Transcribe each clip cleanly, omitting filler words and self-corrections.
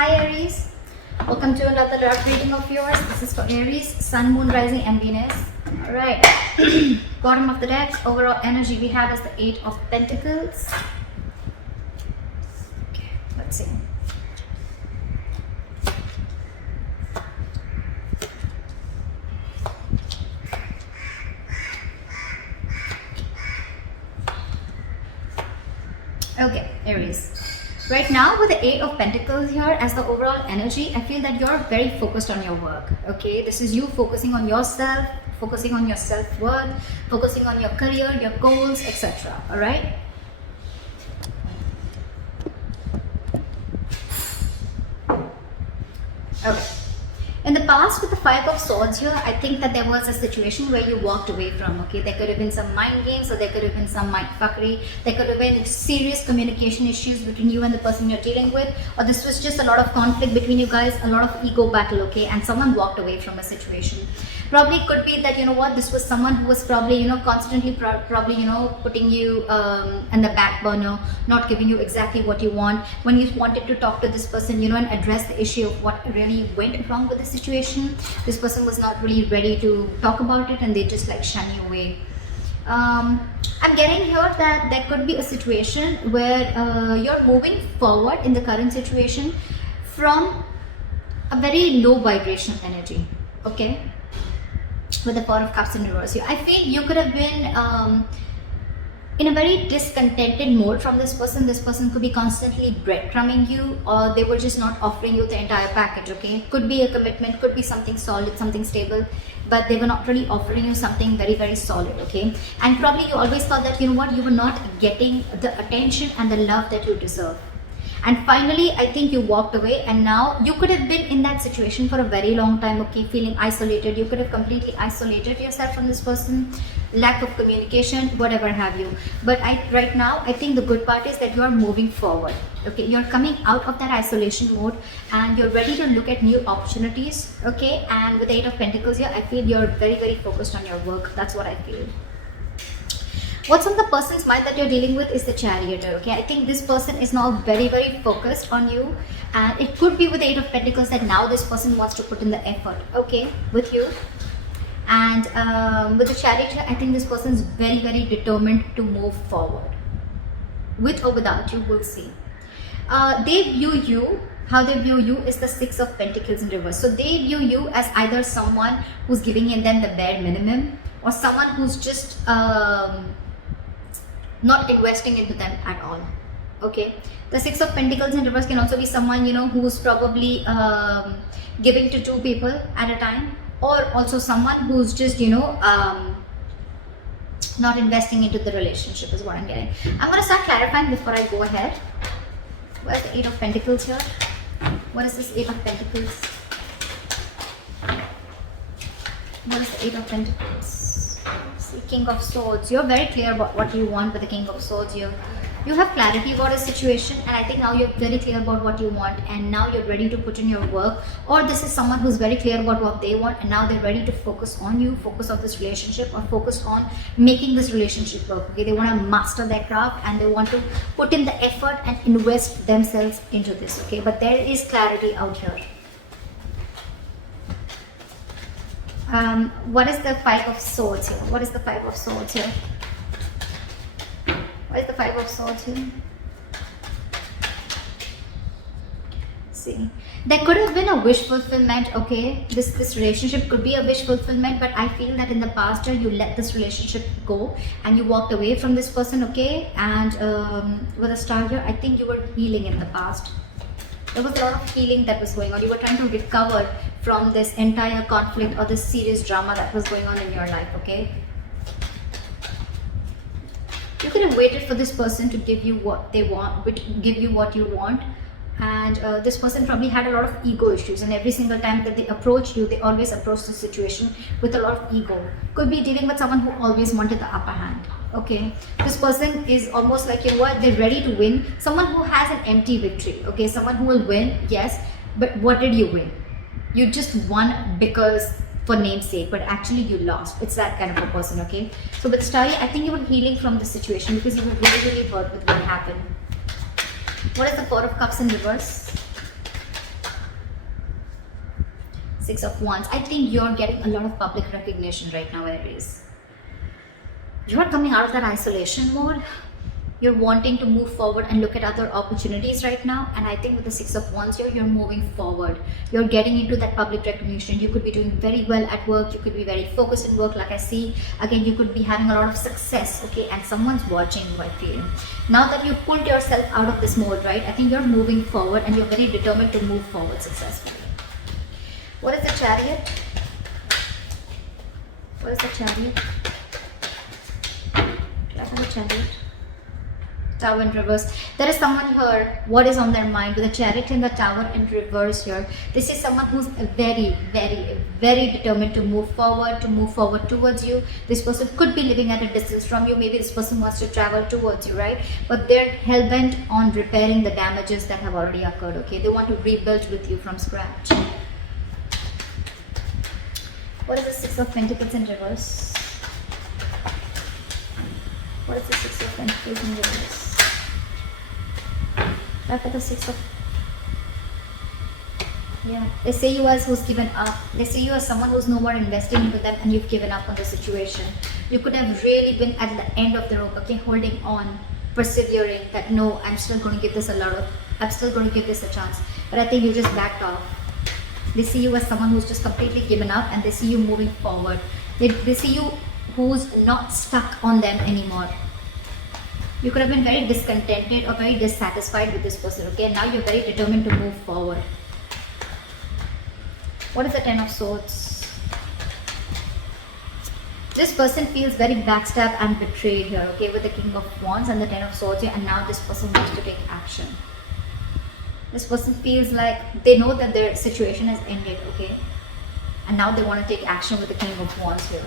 Hi Aries, welcome to another love reading of yours. This is for Aries, Sun, Moon, Rising and Venus. Alright, bottom of the deck, overall energy we have is the Eight of Pentacles. Okay, let's see. Okay, Aries. Right now with the Eight of Pentacles here as the overall energy, I feel that you're very focused on your work. Okay, this is you focusing on yourself, focusing on your self-worth, focusing on your career, your goals, etc. Alright? Okay. In the past with the Five of Swords here, I think that there was a situation where you walked away from, okay? There could have been some mind games or there could have been some mind fuckery. There could have been serious communication issues between you and the person you're dealing with, or this was just a lot of conflict between you guys, a lot of ego battle, okay? And someone walked away from a situation. Probably it could be that, you know what, this was someone who was probably, you know, constantly probably, you know, putting you in the back burner, not giving you exactly what you want. When you wanted to talk to this person, you know, and address the issue of what really went wrong with the situation, this person was not really ready to talk about it and they just like shun you away. I'm getting here that there could be a situation where you're moving forward in the current situation from a very low vibration energy, okay? With the Four of Cups in reverse here, I feel you could have been in a very discontented mode from this person. This person could be constantly breadcrumbing you, or they were just not offering you the entire package, okay? Could be a commitment, could be something solid, something stable, but they were not really offering you something very, very solid, okay? And probably you always thought that, you know what, you were not getting the attention and the love that you deserve. And finally, I think you walked away, and now you could have been in that situation for a very long time, okay, feeling isolated. You could have completely isolated yourself from this person, lack of communication, whatever have you. But right now, I think the good part is that you are moving forward, okay? You're coming out of that isolation mode and you're ready to look at new opportunities, okay? And with the Eight of Pentacles here, I feel you're very, very focused on your work. That's what I feel. What's on the person's mind that you're dealing with is the Charioteer, okay? I think this person is now very, very focused on you, and it could be with the Eight of Pentacles that now this person wants to put in the effort, okay, with you. And with the Charioteer, I think this person is very, very determined to move forward. With or without you, we'll see. They view you, how they view you is the Six of Pentacles in reverse. So they view you as either someone who's giving them the bare minimum, or someone who's just not investing into them at all, okay? The Six of Pentacles in reverse can also be someone, you know, who's probably giving to two people at a time, or also someone who's just, you know, not investing into the relationship is what I'm getting. I'm going to start clarifying before I go ahead. Where's the Eight of Pentacles here? What is this Eight of Pentacles? What is the Eight of Pentacles? King of Swords. You're very clear about what you want with the King of Swords here. You have clarity about a situation, and I think now you're very clear about what you want, and now you're ready to put in your work. Or this is someone who's very clear about what they want, and now they're ready to focus on you, focus on this relationship, or focus on making this relationship work, okay? They want to master their craft and they want to put in the effort and invest themselves into this, okay? But there is clarity out here. What is the Five of Swords here? What is the Five of Swords here? What is the Five of Swords here? See, there could have been a wish fulfillment, okay? This relationship could be a wish fulfillment, but I feel that in the past year you let this relationship go and you walked away from this person, okay? And with a star here, I think you were healing in the past. There was a lot of healing that was going on. You were trying to recover from this entire conflict or this serious drama that was going on in your life, okay? You could have waited for this person to give you what they want, give you what you want. And this person probably had a lot of ego issues, and every single time that they approach you, they always approach the situation with a lot of ego. Could be dealing with someone who always wanted the upper hand, okay? This person is almost like, you know what, they're ready to win. Someone who has an empty victory, okay? Someone who will win, yes, but what did you win? You just won because for namesake, but actually you lost. It's that kind of a person, okay? So with Starry, I think you were healing from the situation because you were really, really hurt with what happened. What is the Four of Cups in reverse? Six of Wands. I think you're getting a lot of public recognition right now, Aries. You're coming out of that isolation mode. You're wanting to move forward and look at other opportunities right now. And I think with the Six of Wands here, you're moving forward. You're getting into that public recognition. You could be doing very well at work. You could be very focused in work, like I see. Again, you could be having a lot of success, okay? And someone's watching you, I feel. Now that you've pulled yourself out of this mode, right? I think you're moving forward and you're very determined to move forward successfully. What is the Chariot? What is the Chariot? What is the Chariot? Tower in reverse. There is someone here, what is on their mind with the Chariot and the Tower in reverse here. This is someone who's very, very, very determined to move forward towards you. This person could be living at a distance from you. Maybe this person wants to travel towards you, right? But they're hell-bent on repairing the damages that have already occurred, okay? They want to rebuild with you from scratch. What is the Six of Pentacles in reverse? What is the Six of Pentacles in reverse? Back at the Six of... Yeah, they say you as who's given up. They say you as someone who's no more investing into them and you've given up on the situation. You could have really been at the end of the rope, okay, holding on, persevering, that no, I'm still going to give this a chance. But I think you just backed off. They see you as someone who's just completely given up and they see you moving forward. They see you who's not stuck on them anymore. You could have been very discontented or very dissatisfied with this person, okay? Now you're very determined to move forward. What is the Ten of Swords? This person feels very backstabbed and betrayed here, okay? With the King of Wands and the Ten of Swords here, and now this person wants to take action. This person feels like they know that their situation has ended, okay? And now they want to take action with the King of Wands here.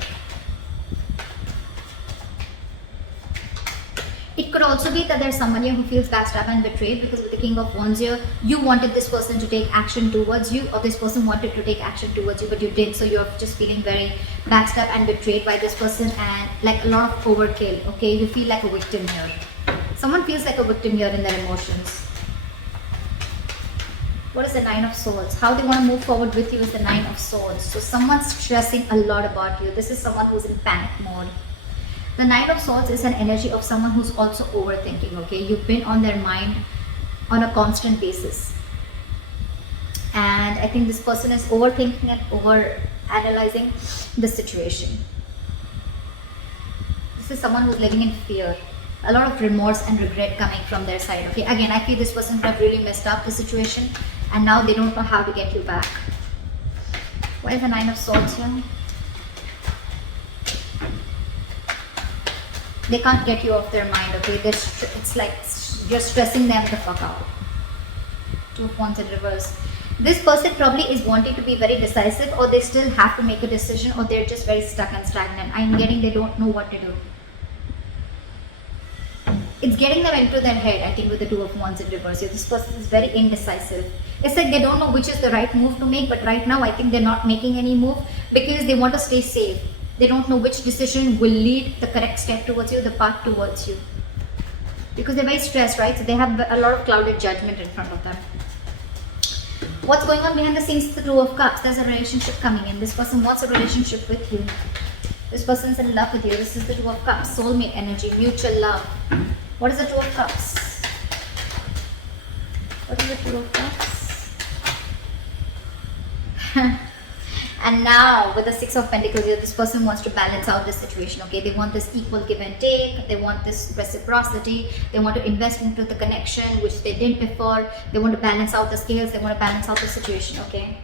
It could also be that there's someone here who feels backstabbed and betrayed because with the King of Wands here, you wanted this person to take action towards you or this person wanted to take action towards you, but you didn't. So you're just feeling very backstabbed and betrayed by this person and like a lot of overkill, okay? You feel like a victim here. Someone feels like a victim here in their emotions. What is the Nine of Swords? How they want to move forward with you is the Nine of Swords. So someone's stressing a lot about you. This is someone who's in panic mode. The Knight of Swords is an energy of someone who's also overthinking, okay? You've been on their mind on a constant basis. And I think this person is overthinking and over-analyzing the situation. This is someone who's living in fear. A lot of remorse and regret coming from their side, okay? Again, I feel this person have really messed up the situation and now they don't know how to get you back. What is the Nine of Swords here? They can't get you off their mind, okay? It's like you're stressing them the fuck out. Two of Wands in reverse. This person probably is wanting to be very decisive or they still have to make a decision or they're just very stuck and stagnant. I'm getting they don't know what to do. It's getting them into their head, I think, with the Two of Wands in reverse. This person is very indecisive. It's like they don't know which is the right move to make, but right now I think they're not making any move because they want to stay safe. They don't know which decision will lead the correct step towards you, the path towards you. Because they're very stressed, right? So they have a lot of clouded judgment in front of them. What's going on behind the scenes is the Two of Cups. There's a relationship coming in. This person wants a relationship with you. This person's in love with you. This is the Two of Cups. Soulmate energy, mutual love. What is the Two of Cups? What is the Two of Cups? And now with the Six of Pentacles here, this person wants to balance out this situation, okay? They want this equal give and take. They want this reciprocity. They want to invest into the connection, which they didn't before. They want to balance out the scales. They want to balance out the situation, okay?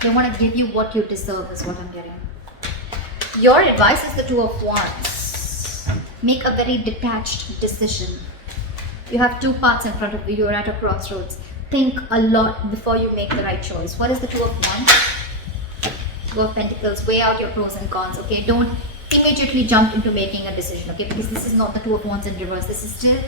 They want to give you what you deserve is what I'm getting. Your advice is the Two of Wands. Make a very detached decision. You have two paths in front of you. You're at a crossroads. Think a lot before you make the right choice. What is the Two of Wands? Two of Pentacles. Weigh out your pros and cons, okay? Don't immediately jump into making a decision, okay? Because this is not the Two of Wands in reverse. This is still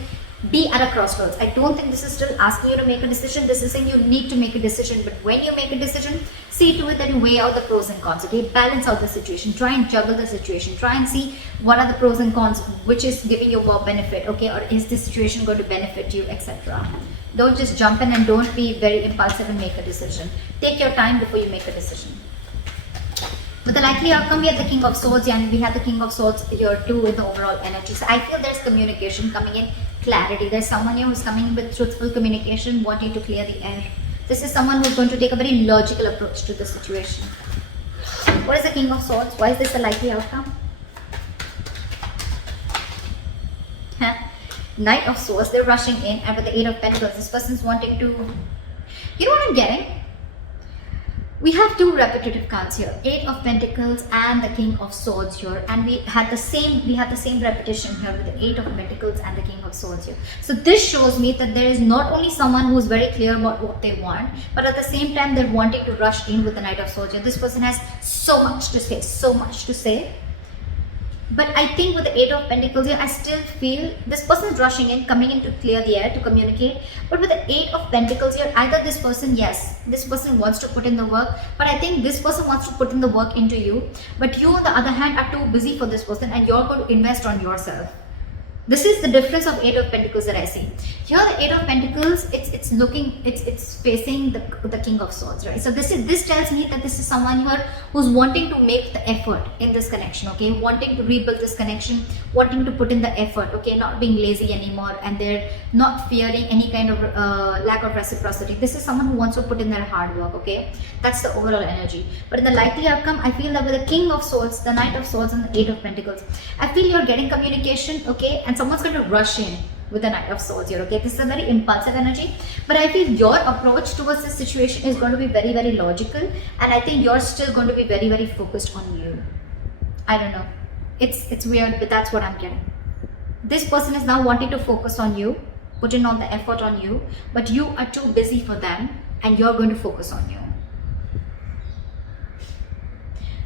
be at a crossroads. I don't think this is still asking you to make a decision. This is saying you need to make a decision. But when you make a decision, see to it that you weigh out the pros and cons. Okay, balance out the situation. Try and juggle the situation. Try and see what are the pros and cons, which is giving you more benefit. Okay, or is this situation going to benefit you, etc. Don't just jump in and don't be very impulsive and make a decision. Take your time before you make a decision. But the likely outcome, we have the King of Swords and we have the King of Swords here too in the overall energy. So I feel there's communication coming in, clarity. There's someone here who's coming in with truthful communication, wanting to clear the air. This is someone who's going to take a very logical approach to the situation. What is the King of Swords? Why is this the likely outcome? Knight of Swords, they're rushing in, and with the Eight of Pentacles, this person's wanting to, you know what I'm getting? We have two repetitive cards here, Eight of Pentacles and the King of Swords here, and we had the same repetition here with the Eight of Pentacles and the King of Swords here. So this shows me that there is not only someone who's very clear about what they want, but at the same time they're wanting to rush in with the Knight of Swords here. This person has so much to say. But I think with the Eight of Pentacles here, I still feel this person is rushing in, coming in to clear the air, to communicate. But with the Eight of Pentacles here, either this person, yes, this person wants to put in the work, but I think this person wants to put in the work into you. But you, on the other hand, are too busy for this person and you're going to invest on yourself. This is the difference of Eight of Pentacles that I see. Here the Eight of Pentacles, it's facing the King of Swords, right? So this tells me that this is someone here who's wanting to make the effort in this connection, okay? Wanting to rebuild this connection, wanting to put in the effort, okay? Not being lazy anymore, and they're not fearing any kind of lack of reciprocity. This is someone who wants to put in their hard work, okay? That's the overall energy. But in the likely outcome, I feel that with the King of Swords, the Knight of Swords, and the Eight of Pentacles, I feel you're getting communication, okay? And someone's going to rush in with the Knight of Swords here, okay? This is a very impulsive energy, but I feel your approach towards this situation is going to be very, very logical, and I think you're still going to be very, very focused on you. I don't know. It's weird, but that's what I'm getting. This person is now wanting to focus on you, put in all the effort on you, but you are too busy for them, and you're going to focus on you.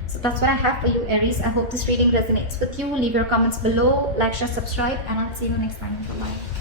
So that's what I have for you, Aries. I hope this reading resonates with you. Leave your comments below, like, share, subscribe, and I'll see you next time. Bye-bye.